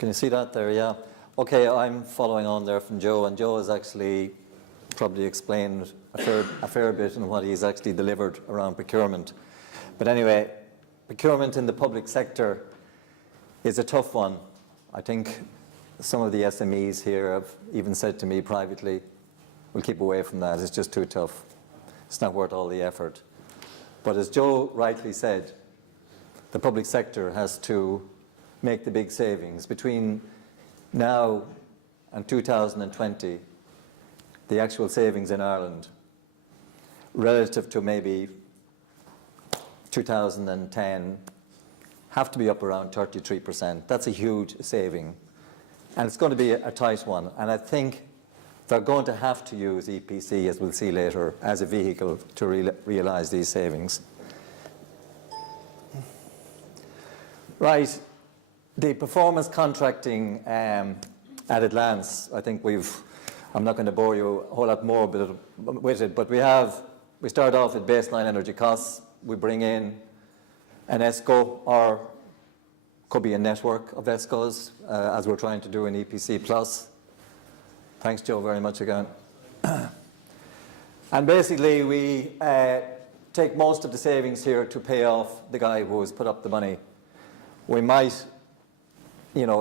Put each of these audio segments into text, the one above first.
Can you see that there? Yeah. Okay, I'm following on there from Joe, and Joe has actually probably explained a fair bit in what he's actually delivered around procurement. But anyway, procurement in the public sector is a tough one. I think some of the SMEs here have even said to me privately, we'll keep away from that, it's just too tough. It's not worth all the effort. But as Joe rightly said, the public sector has to make the big savings. Between now and 2020, the actual savings in Ireland, relative to maybe 2010, have to be up around 33%. That's a huge saving. And it's going to be a tight one. And I think they're going to have to use EPC, as we'll see later, as a vehicle to realise these savings. Right. The performance contracting at a glance, I think I'm not going to bore you a whole lot more with it, but we start off with baseline energy costs. We bring in an ESCO, or could be a network of ESCOs, as we're trying to do in EPC Plus. Thanks, Joe, very much again. And basically, we take most of the savings here to pay off the guy who has put up the money. We might,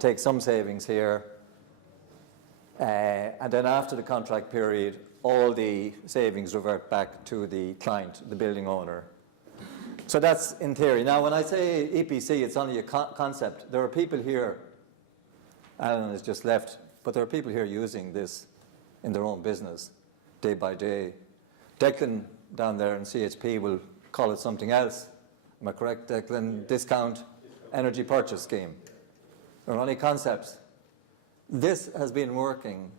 take some savings here, and then after the contract period, all the savings revert back to the client, the building owner. So that's in theory. Now, when I say EPC, it's only a concept. There are people here, Alan has just left, but there are people here using this in their own business, day by day. Declan down there in CHP will call it something else. Am I correct, Declan? Discount energy purchase scheme. There are only concepts. This has been working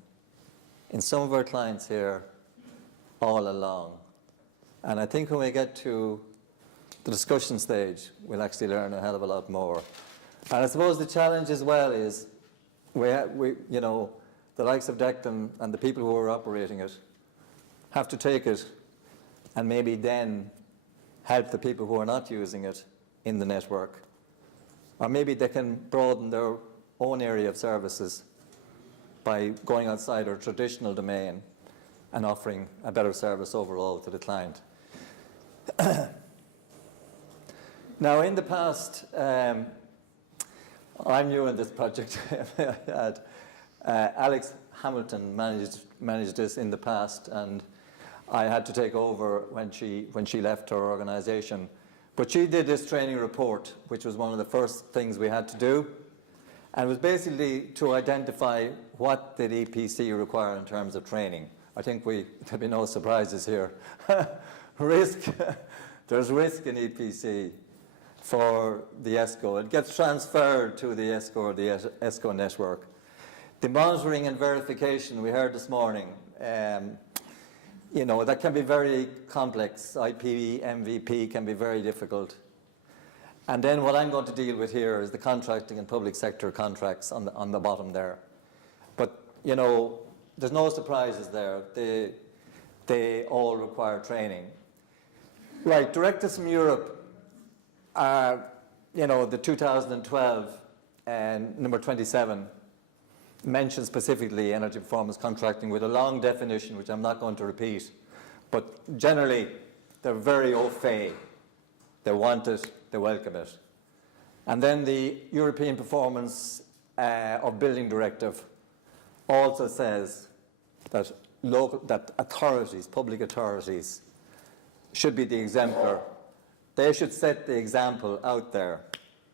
in some of our clients here all along. And I think when we get to the discussion stage, we'll actually learn a hell of a lot more. And I suppose the challenge as well is the likes of Declan and the people who are operating it have to take it and maybe then help the people who are not using it in the network. Or maybe they can broaden their own area of services by going outside our traditional domain and offering a better service overall to the client. Now, in the past, I'm new in this project. Alex Hamilton managed this in the past, and I had to take over when she left her organisation. But she did this training report, which was one of the first things we had to do, and it was basically to identify what did EPC require in terms of training. I think there'll be no surprises here. Risk, there's risk in EPC for the ESCO. It gets transferred to the ESCO or the ESCO network. The monitoring and verification we heard this morning, that can be very complex. IP, MVP can be very difficult. And then what I'm going to deal with here is the contracting and public sector contracts on the bottom there. But, there's no surprises there. They all require training. Right, directives from Europe are, the 2012 number 27 mentions specifically energy performance contracting with a long definition, which I'm not going to repeat. But generally, they're very au fait. They want it, they welcome it. And then the European Performance of Building Directive also says that authorities, public authorities, should be the exemplar. They should set the example out there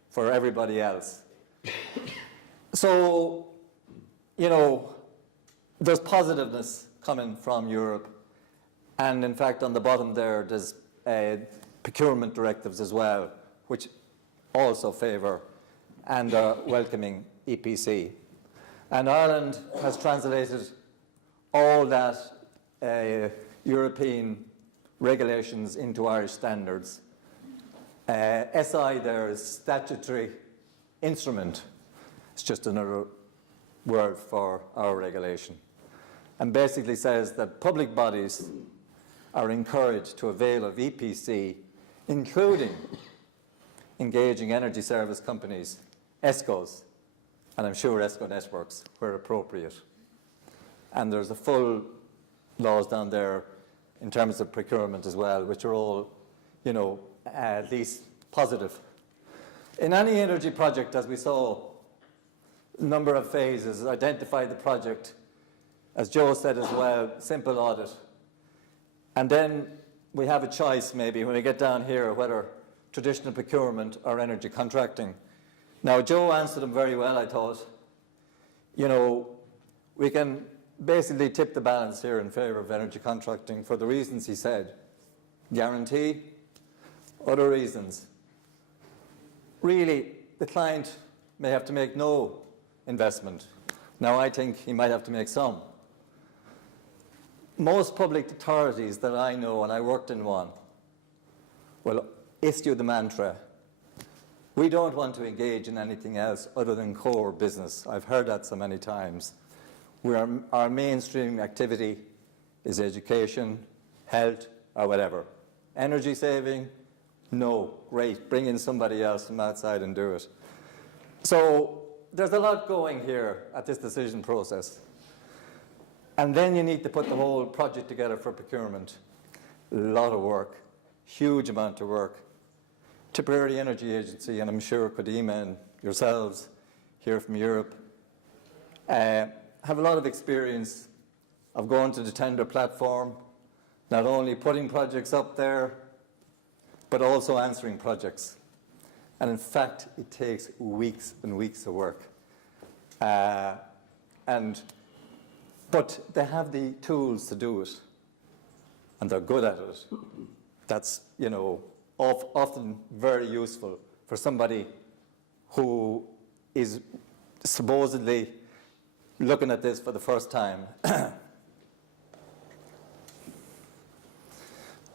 for everybody else. So, there's positiveness coming from Europe. And in fact, on the bottom there, there's procurement directives as well, which also favour and are welcoming EPC. And Ireland has translated all that European regulations into Irish standards. SI there is statutory instrument. It's just another word for our regulation. And basically says that public bodies are encouraged to avail of EPC, including engaging energy service companies, ESCOs, and I'm sure ESCO networks where appropriate. And there's the full laws down there in terms of procurement as well, which are all, at least positive. In any energy project, as we saw, a number of phases, identify the project, as Joe said as well, simple audit. And then we have a choice maybe when we get down here whether traditional procurement or energy contracting. Now, Joe answered them very well, I thought. We can basically tip the balance here in favour of energy contracting for the reasons he said. Guarantee, other reasons. Really, the client may have to make no investment. Now, I think he might have to make some. Most public authorities that I know, and I worked in one, will issue the mantra, we don't want to engage in anything else other than core business. I've heard that so many times. Our mainstream activity is education, health, or whatever. Energy saving? No. Great. Bring in somebody else from outside and do it. So there's a lot going here at this decision process. And then you need to put the whole project together for procurement. A lot of work, huge amount of work. Tipperary Energy Agency, and I'm sure could email yourselves here from Europe, have a lot of experience of going to the tender platform, not only putting projects up there, but also answering projects. And in fact, it takes weeks and weeks of work. But they have the tools to do it, and they're good at it. That's, often very useful for somebody who is supposedly looking at this for the first time.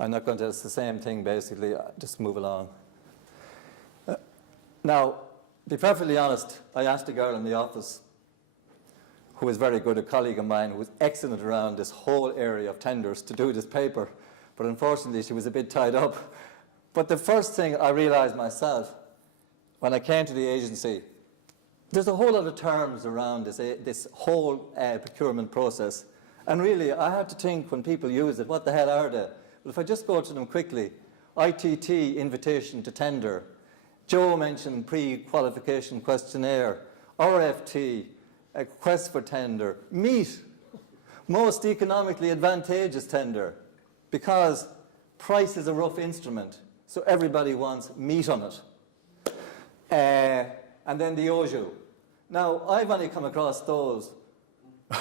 I'm not going to, it's the same thing basically, just move along. Now, to be perfectly honest, I asked a girl in the office who was very good, a colleague of mine who was excellent around this whole area of tenders to do this paper, but unfortunately she was a bit tied up. But the first thing I realized myself when I came to the agency, there's a whole lot of terms around this whole procurement process. And really, I had to think when people use it, what the hell are they? Well, if I just go to them quickly, ITT, invitation to tender. Joe mentioned pre-qualification questionnaire, RFT, a quest for tender, MEET, most economically advantageous tender, because price is a rough instrument, so everybody wants meat on it. And then the OJU. Now, I've only come across those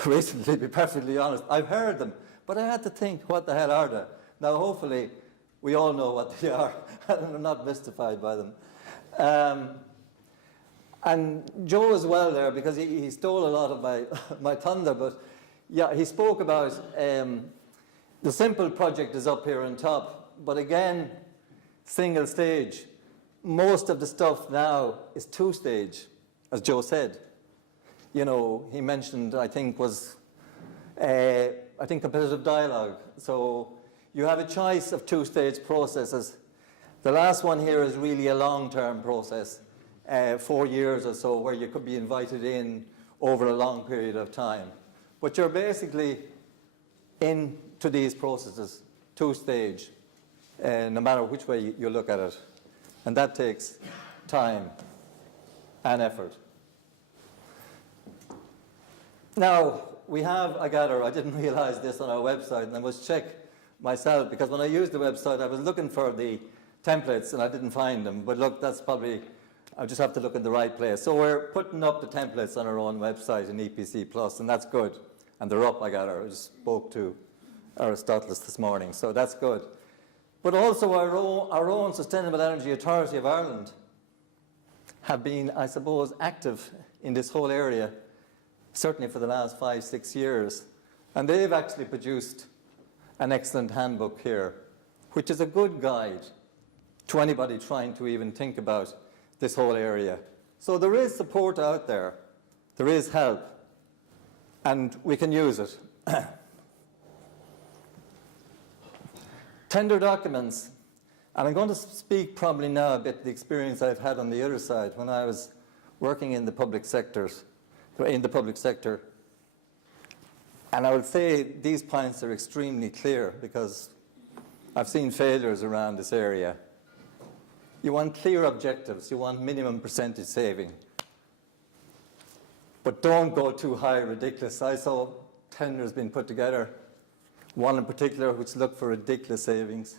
recently, to be perfectly honest. I've heard them, but I had to think, what the hell are they? Now, hopefully, we all know what they are, and I'm not mystified by them. And Joe as well there, because he stole a lot of my thunder, but yeah, he spoke about the simple project is up here on top, but again, single stage. Most of the stuff now is two-stage, as Joe said. He mentioned, I think, competitive dialogue. So you have a choice of two-stage processes. The last one here is really a long-term process, 4 years or so, where you could be invited in over a long period of time. But you're basically into these processes, two-stage, no matter which way you look at it. And that takes time and effort. Now, we have, I gather, I didn't realize this on our website, and I must check myself, because when I used the website, I was looking for the templates, and I didn't find them. But look, that's probably, I just have to look in the right place. So we're putting up the templates on our own website in EPC Plus, and that's good. And they're up, I gather. I just spoke to Aristotle this morning, so that's good. But also our own Sustainable Energy Authority of Ireland have been, I suppose, active in this whole area, certainly for the last 5-6 years. And they've actually produced an excellent handbook here, which is a good guide to anybody trying to even think about this whole area. So there is support out there. There is help. And we can use it. Tender documents, and I'm going to speak probably now a bit the experience I've had on the other side when I was working in the public sectors. in the public sector. And I would say these points are extremely clear because I've seen failures around this area. You want clear objectives, you want minimum percentage saving. But don't go too high, ridiculous. I saw tenders being put together, one in particular which looked for ridiculous savings.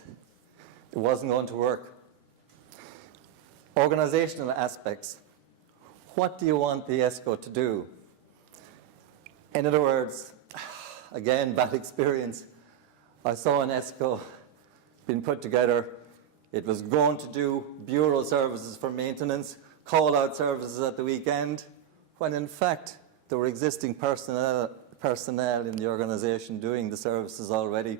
It wasn't going to work. Organisational aspects. What do you want the ESCO to do? In other words, again, bad experience. I saw an ESCO being put together. It was going to do bureau services for maintenance, call-out services at the weekend, when in fact there were existing personnel in the organisation doing the services already,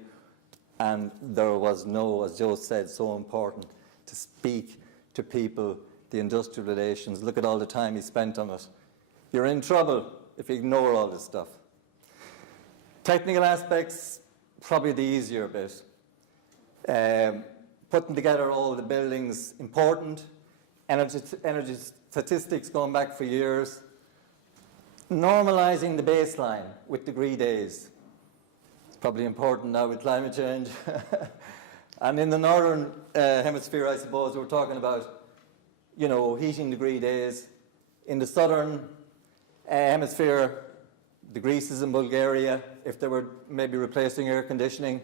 and there was no, as Joe said, so important to speak to people, the industrial relations. Look at all the time he spent on it. You're in trouble if you ignore all this stuff. Technical aspects, probably the easier bit. Putting together all the buildings, important. Energy statistics going back for years. Normalising the baseline with degree days. It's probably important now with climate change. And in the northern hemisphere, I suppose, we're talking about, you know, heating degree days. In the southern hemisphere, the Greece in Bulgaria, if they were maybe replacing air conditioning,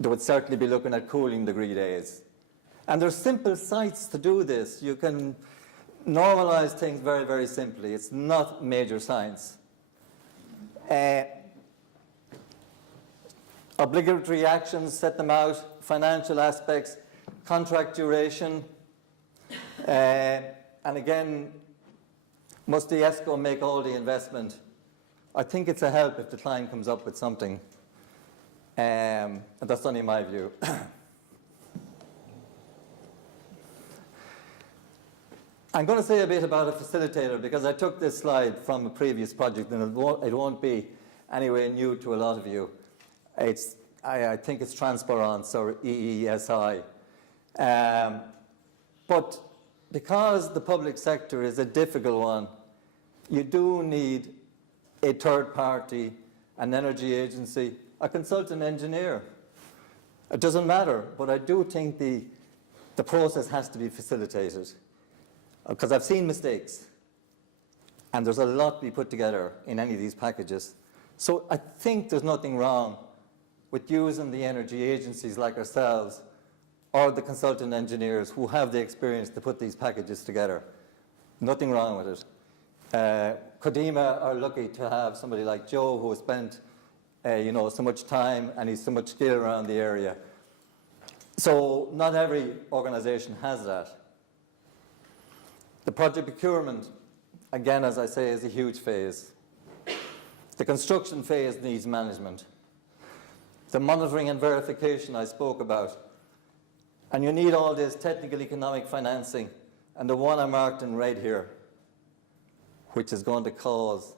they would certainly be looking at cooling degree days. And there's simple sites to do this. You can normalise things very, very simply. It's not major science. Obligatory actions, set them out. Financial aspects, contract duration. And again, must the ESCO make all the investment? I think it's a help if the client comes up with something. And that's only my view. I'm going to say a bit about a facilitator because I took this slide from a previous project and it won't be anyway new to a lot of you. I think it's transparence or EESI. But because the public sector is a difficult one, you do need a third party, an energy agency, a consultant engineer. It doesn't matter, but I do think the process has to be facilitated. Because I've seen mistakes, and there's a lot to be put together in any of these packages. So I think there's nothing wrong with using the energy agencies like ourselves or the consultant engineers who have the experience to put these packages together. Nothing wrong with it. Codema are lucky to have somebody like Joe who has spent so much time and he's so much skill around the area. So not every organisation has that. The project procurement, again, as I say, is a huge phase. The construction phase needs management. The monitoring and verification I spoke about. And you need all this technical economic financing. And the one I marked in red here, which is going to cause,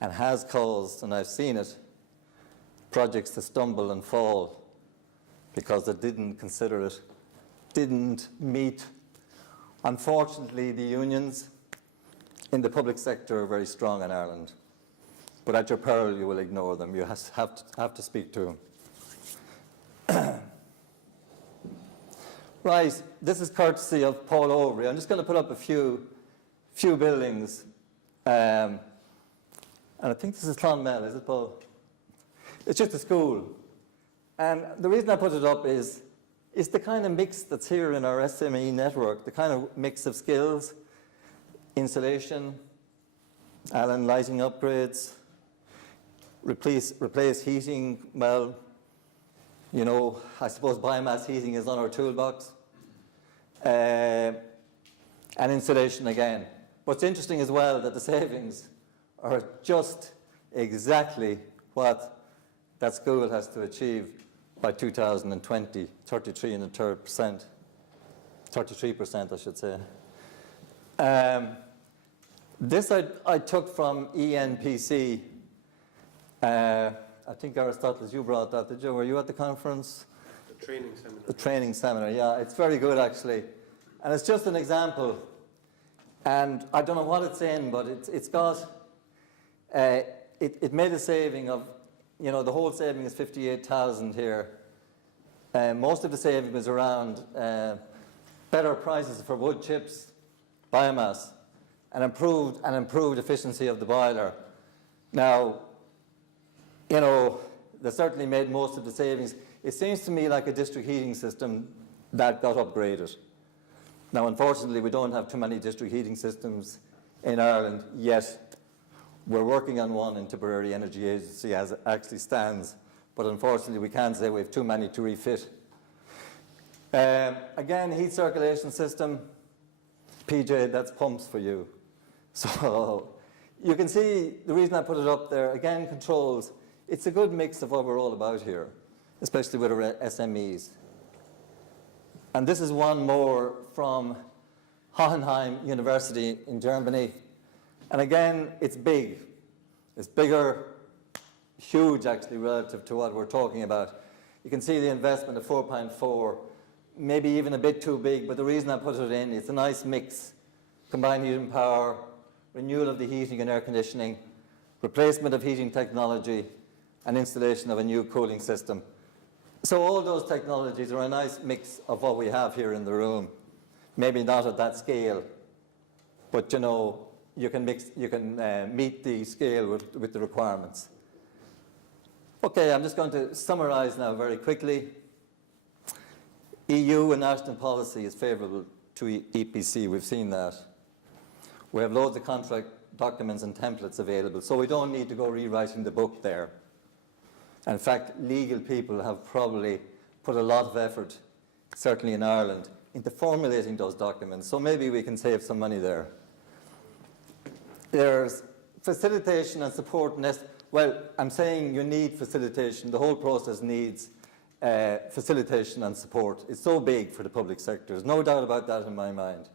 and has caused, and I've seen it, projects to stumble and fall because they didn't consider it, didn't meet. Unfortunately, the unions in the public sector are very strong in Ireland. But at your peril, you will ignore them. You have to speak to them. Right, this is courtesy of Paul Overy. I'm just going to put up a few buildings. And I think this is Clonmel, is it, Paul? It's just a school. And the reason I put it up is the kind of mix that's here in our SME network, the kind of mix of skills, insulation, Allen lighting upgrades, replace heating. Well, you know, I suppose biomass heating is on our toolbox. And insulation again. What's interesting as well that the savings are just exactly what that school has to achieve by 2020, 33%, I should say. This I took from ENPC. I think Aristotle, you brought that, did you? Were you at the conference? The training seminar. The training seminar, yeah. It's very good, actually. And it's just an example. And I don't know what it's in, but it's got it made a saving of, the whole saving is 58,000 here. Most of the saving was around better prices for wood chips, biomass, and improved efficiency of the boiler. Now, they certainly made most of the savings. It seems to me like a district heating system that got upgraded. Now, unfortunately, we don't have too many district heating systems in Ireland yet. We're working on one in Tipperary Energy Agency as it actually stands, but unfortunately, we can't say we have too many to refit. Again, heat circulation system, PJ, that's pumps for you. So you can see the reason I put it up there, again, controls. It's a good mix of what we're all about here, especially with our SMEs. And this is one more from Hohenheim University in Germany. And again, it's big. It's bigger, huge actually, relative to what we're talking about. You can see the investment of 4.4, maybe even a bit too big, but the reason I put it in, it's a nice mix. Combined heat and power, renewal of the heating and air conditioning, replacement of heating technology, and installation of a new cooling system. So all those technologies are a nice mix of what we have here in the room. Maybe not at that scale, but you can meet the scale with the requirements. Okay, I'm just going to summarize now very quickly. EU and national policy is favourable to EPC, we've seen that. We have loads of contract documents and templates available, so we don't need to go rewriting the book there. In fact, legal people have probably put a lot of effort, certainly in Ireland, into formulating those documents, so maybe we can save some money there. There's facilitation and support. Well, I'm saying you need facilitation. The whole process needs facilitation and support. It's so big for the public sector. There's no doubt about that in my mind.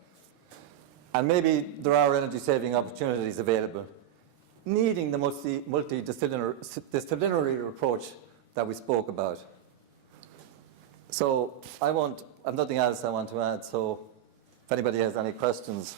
And maybe there are energy saving opportunities available, needing the multidisciplinary approach that we spoke about. So I've nothing else I want to add, so if anybody has any questions.